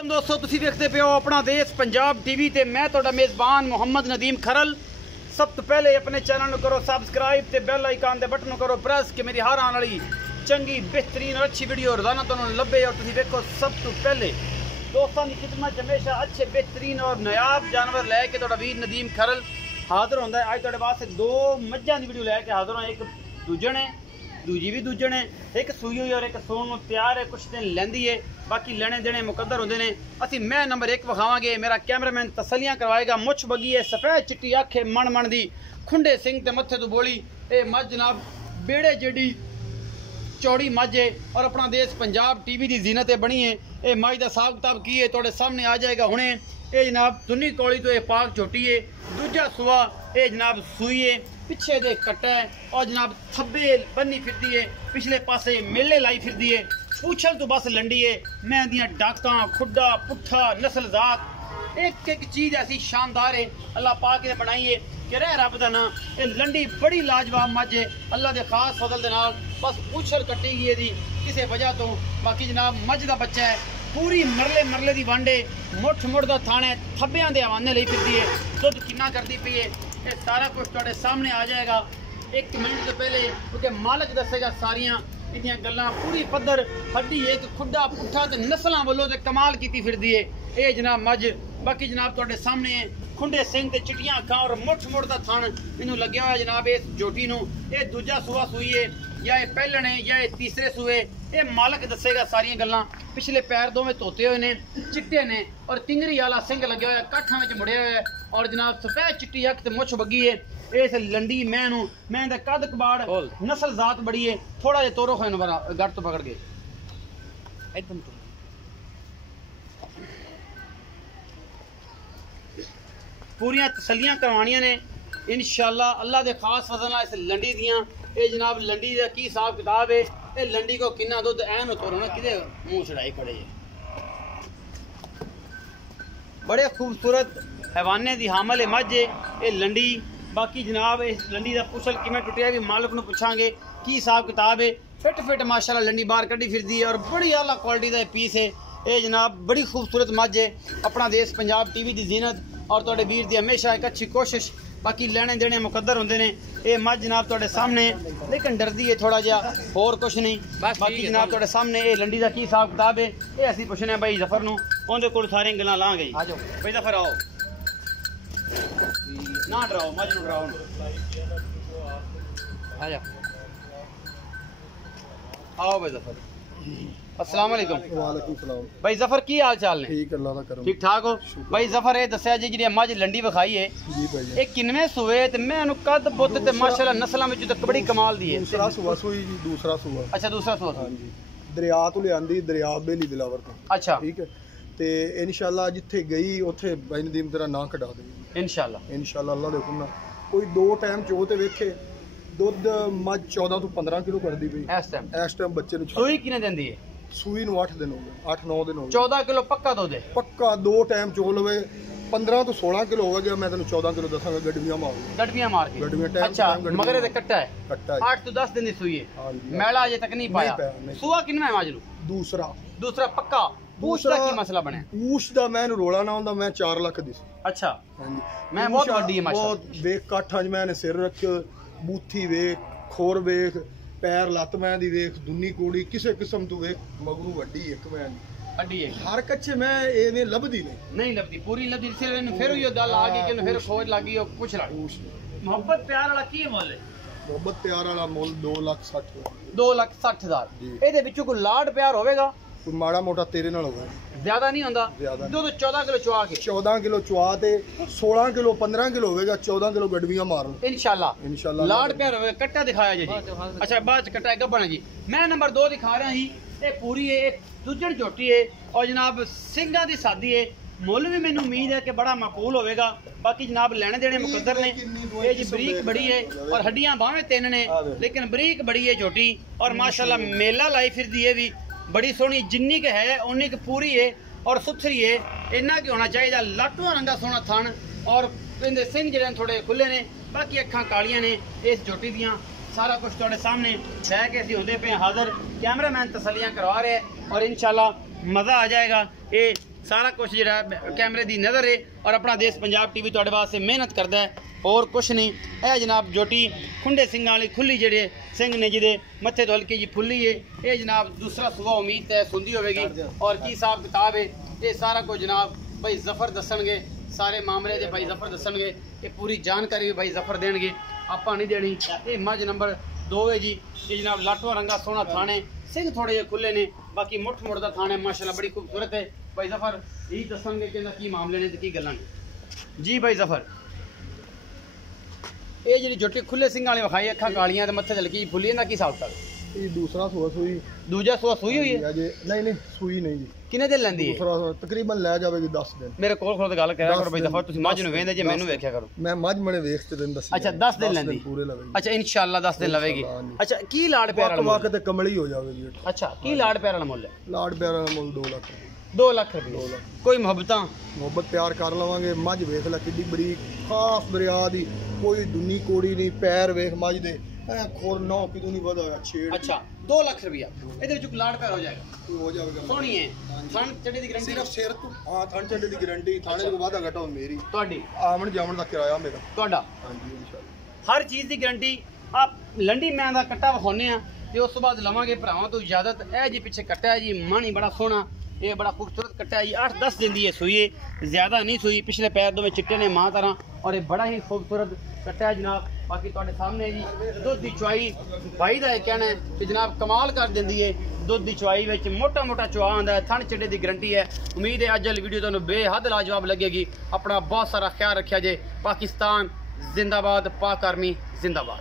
दोस्तों तुसी देखते पे हो अपना देश पंजाब टीवी ते मैं तुहाडा मेज़बान मोहम्मद नदीम खरल। सब तो पहले अपने चैनल को करो सब्सक्राइब ते बेल आइकन दे बटन करो प्रेस कि मेरी हर आने वाली चंगी बेहतरीन और अच्छी वीडियो रोजाना तुहानू लभे और तुसी देखो सब तो पहले। दोस्तों की खिदमत हमेशा अच्छे बेहतरीन और नायाब जानवर लैके तुहाडा वीर नदीम खरल हाजिर होंदा है। अज तुहाडे वास्ते दो मज्झां दी वीडियो लैके हाजिर हां। एक दूजण है दूजी भी दूजण है, एक सूई हुई और एक सूण तैयार है, कुछ दिन लैंदी है, बाकी लेने देने मुकद्दर होंदे ने। असीं मैं नंबर 1 विखावांगे, मेरा कैमरामैन तसलियां करवाएगा। मुछ बगी है, सफेद चिट्टी अख है, मन मन दी, खुंडे सिंह ते मत्थे तो बोली। ये मझ जनाब बेड़े जेडी चौड़ी मझ है और अपना देश पंजाब टीवी की जीनत बनी है। ये मझ का हिसाब किताब की है थोड़े सामने आ जाएगा हुणे। ये जनाब दुनी कौली तो ये पाक झोटी है, दूजा सुआ ये जनाब सूई है, पिछे दे कट्टा है और जनाब थब्बे बन्नी फिरती है, पिछले पासे मेले लाई फिरती है, पूछल तो बस लंडी है। मैं दियां डाकां खुड्डा पुट्ठा नस्ल जात एक एक चीज़ ऐसी शानदार है अल्लाह पाक ने बनाई है कि रह रब दा ना। ये लंडी बड़ी लाजवाब मझ है अल्लाह के खास फजल दे नाल, बस पूछल कट्टी गई है किसी वजह तो। बाकी जनाब मझ का बच्चा है, पूरी मरले मरले की वंड है, मुठ मुठ का थाने थब्बियां दे हवाने ली फिरती है, दुध किन्ना करती पई है, ये सारा कुछ तुहाडे सामने आ जाएगा। एक मिनट तो पहले क्योंकि मालक दसेगा सारियां इदियां गल्लां पूरी पद्धर हड्डी एक खुड्डा पुट्ठा ते नस्लां वालों ते कमाल कीती फिरदी है ये जनाब मझ। बाकी जनाब तुहाडे सामने है खुंडे सिंह ते चिट्टियां अखां और मुठ मुठ दा थण इनू लग्या होया जनाब इस जोटी नू। ये दूजा सूआ सूई है या ये पहलण है या ये तीसरे सूए, ये मालक दसेगा सारियां गल्लां। पिछले पैर दोवें धोते हुए ने, चिट्टे ने और तिंगरी वाला सिंह लग्या होया, काठां विच मुड़िया होया और जनाब सफेद चिट्टी अख ते मुछ बगी है। इस लंडी मैं दा कद कबाड़ नस्ल जात बड़ी है। थोड़ा जिहा तोरो होए ना गट तो पकड़ के एकदम तो पूरियां तसलियां करवानियां ने इंशाअल्लाह अल्लाह दे खास फजल नाल। इस लंडी दियां ये जनाब लंडी दा की हिसाब किताब है, ये लंडी को किन्ना दुध ऐन तोरो ना किदे मुंह छड़ाई खड़े है। बड़े खूबसूरत हैवाने दी हामल है मझ है ये लंडी। बाकी जनाब इस लंडी का पुछल किमें टुटिया भी मालक नूं पुछांगे की हिसाब किताब है। फिट फिट माशाल्लाह लंडी बाहर कड्डी फिरदी है और बड़ी आला क्वालिटी का पीस है ये जनाब। बड़ी खूबसूरत मझ है, अपना देश पंजाब टीवी की जीनत और तुहाडे वीर दी हमेशा एक अच्छी कोशिश। बाकी लेने देने मुकद्दर होंदे ने। ये मझ जनाब तुहाडे सामने लेकिन डरदी है थोड़ा जिहा, होर कुछ नहीं। बाकी जनाब तुहाडे सामने ये लंडी का की हिसाब किताब है ये असीं पुछने भाई जफर नूं, उहदे कोल सारियां गल्लां लांगे। आ जाओ भाई जफर आओ, ना डराओ मझ नूं डराओ आ जा आओ भाई जफर। अस्सलाम वालेकुम। वालेकुम सलाम भाई जफर की हाल चाल ने? ठीक अल्लाह दा करम। ठीक ठाक हो भाई जफर? ये दस्या जी जी मझ लंडी विखाई है जी भाई ये किनवे सूए ते मैं इहनूं कद बुत ते माशाल्लाह नस्लां विच ते बड़ी कमाल दी है। दूसरा सुआ सूई जी, दूसरा सुआ। अच्छा दूसरा सूआ। हां जी, दरिया तो लियांदी, दरिया बेली दिलावर तो। अच्छा ठीक है ते इंशाअल्लाह जिथे गई उथे भाई नदीम तेरा नाम कढा दे इंशाअल्लाह। इंशाअल्लाह अल्लाह दे हुक्म नाल कोई दो टाइम चो ते वेखे दुध मझ 14 तो 15 किलो करदी पई इस टाइम बच्चे नु। सूई किने देंदी है? सूई नु 8 दिन हो गए, 8-9 दिन हो गए। 14 किलो पक्का दुध है पक्का दो टाइम चो लवे 15 तो 16 किलो हो गया। मैं तेन 14 किलो दसांगा गड्डियां मार के गड्डियां टाइम। अच्छा मगरे ते कट्टा है, कट्टा है 8 तो 10 दिन दी सूई है, हां जी। मैला अजे तक नहीं पाया। सूआ किनवा है माजरू? दूसरा पक्का। पूछ दा की मसला बने? पूछ दा मैं रोला ना होंदा मैं 4 लाख दी। अच्छा हां जी, मैं बहुत वड्डी है माशाल्लाह। बहुत वेख काठा ज मैंने सिर रखियो, बूथी वेख, खोर वेख, पैर लत मैं दी वेख, दुन्नी कोड़ी किसे किस्म तू वेख, मगरू वड्डी एक मैं हड्डी है। हर कच्चे मैं एवें लभदी नहीं लभदी पूरी लभदी। सिर इन्हूं फिर उही गल आ गई कि इन्हूं फिर खोज लग गई और कुछ लग मोहब्बत प्यार वाला की मोल है? मोहब्बत प्यार वाला मोल 2,60,000 2,60,000। ਇਹਦੇ ਵਿੱਚੋਂ ਕੋਈ ਲਾਡ ਪਿਆਰ ਹੋਵੇਗਾ? कोई माड़ा मोटा तेरे नाल होगा, ज्यादा नहीं होंदा। दुध 14 किलो चुआ के 14 किलो चुआ ते 16 किलो 15 किलो होवेगा, 14 किलो गडवियां मारन इंशाअल्लाह लाड प्यार होवेगा। कट्टा दिखाया जी। अच्छा बाद च कट्टा गब्बन है जी। मैं नंबर 2 दिखा रहा ही, ये पूरी है, एक दूजण झोटी है और जनाब सिंगा दी सादी है। मुल भी मैनू उम्मीद है कि बड़ा मकबूल होवेगा। बाकी जनाब लेने देने मुकद्दर ने। ये जी बरीक बड़ी है और हड्डियां बाहें 3 ने लेकिन बरीक बड़ी है झोटी और माशाल्लाह मेला लाई फिरदी है भी बड़ी सोहनी। जिन्नी के है उन्नी की पूरी है और सुथरी है। इन्ना की होना चाहिए लाटू रंगा सोहना थन और इहदे सिंह जिहड़े थोड़े खुले ने, बाकी अखां कालियां ने इस झोटी दियां। सारा कुछ तुहाडे सामने लै के असीं होंदे पे हाज़र। कैमरामैन तसलियां करवा रहे हैं और इंशाअल्लाह मज़ा आ जाएगा। ये सारा कुछ जो कैमरे की नज़र है और अपना देश पंजाब टीवी तुहाडे वास्ते मेहनत करता है और कुछ नहीं। यह जनाब जोटी खुंडे सिंगां वाली खुली जेडे सिंह ने जिहदे मत्थे तो हल्की जी फुल्ली है, ये जनाब दूसरा सुबह उम्मीद है सुंदी होगी। और की हिसाब किताब है ये सारा कुछ जनाब भाई जफर दसणगे, सारे मामले दे भाई जफर दसणगे, ये पूरी जानकारी भी भाई जफर देणगे, आपां नहीं देनी। ये मज नंबर 2 है जी, ये जनाब लाटवा रंगा सोहना थाने, सिंह थोड़े जे खुले ने, बाकी मुठ मुड़ दा थाना माशाल्लाह बड़ी खूबसूरत है। भाई जफर यही दसणगे कि की मामले ने ते की गल्लां ने जी। भाई जफर ये जी जोटी खुले सिंह वाली विखाई, अखा कालियां ते मत्थे हल्की फुल्ली, इहदा की हिसाब किताब? ये दूसरा सुआ सूई, दूजा सुआ सूई हुई है? नहीं सूई नहीं जी। किन्ने दिन लैंदी है? दूसरा तकरीबन लै जावेगी 10 दिन। मेरे कोल खड़ो ते गल करा करो भाई जफर, तुसीं मझ नूं वेंदे जे मैनूं वेख्या करो। मैं मझ मने वेख ते दिन दस। अच्छा 10 दिन लैंदी पूरे लवेगी। अच्छा इंशाअल्लाह 10 दिन लवेगी। अच्छा की लाड़ प्यार वाला वाक ते कमली हो जावेगी। अच्छा की लाड़ प्यार वाला मुੱਲ है? लाड़ प्यार वाला मुੱਲ 2 लाख। 2 लाख रुपए। कोई मोहब्बत प्यार कर लवांगे। मझ वेख लै किड्डी बरीक खास दरिया दी, कोई दुनी कोड़ी नहीं, पैर वेख मझ दे खोर नौ किदों नहीं वधा छेड़। अच्छा 2 लाख रुपया ਇਹਦੇ ਵਿੱਚ ਲਾੜ ਪਿਆਰ ਹੋ ਜਾਏਗਾ? हो जाएगा। ਸੋਹਣੀ ਹੈ ਥਣ ਚੱਡੇ ਦੀ ਗਾਰੰਟੀ? सिर्फ सिर तो हां थन चंडे दी गारंटी, थाने को वादा घटा मेरी, ਤੁਹਾਡੀ आवन जावन दा किराया मेरा। ਤੁਹਾਡਾ हां जी इंशाल्लाह हर चीज़ की गारंटी। आप लंडी मैं का कट्टा विखाने तो उस तो बाद लवांगे भरावां तो इजाजत। है जी पिछे कट्टा है जी, मानी बड़ा सोहना, ये बड़ा खूबसूरत कट्टा है जी। 8-10 दिन की है सूई, ज़्यादा नहीं सूई, पिछले पैर दो में चिट्टे ने मां तरह, और ये बड़ा ही खूबसूरत कट्टा है जनाब। बाकी तुहाडे सामने जी दुध की चुआई भाई का कहना है कि जनाब कमाल कर देंदी है। दुध की चुआई में मोटा मोटा चुआ आंदा है, थन चिड्डे की गारंटी है। उम्मीद है अज वाली वीडियो तुहानूं बेहद लाजवाब लगेगी। अपना बहुत सारा ख्याल रखिया जे। पाकिस्तान जिंदाबाद, पाक आर्मी जिंदाबाद।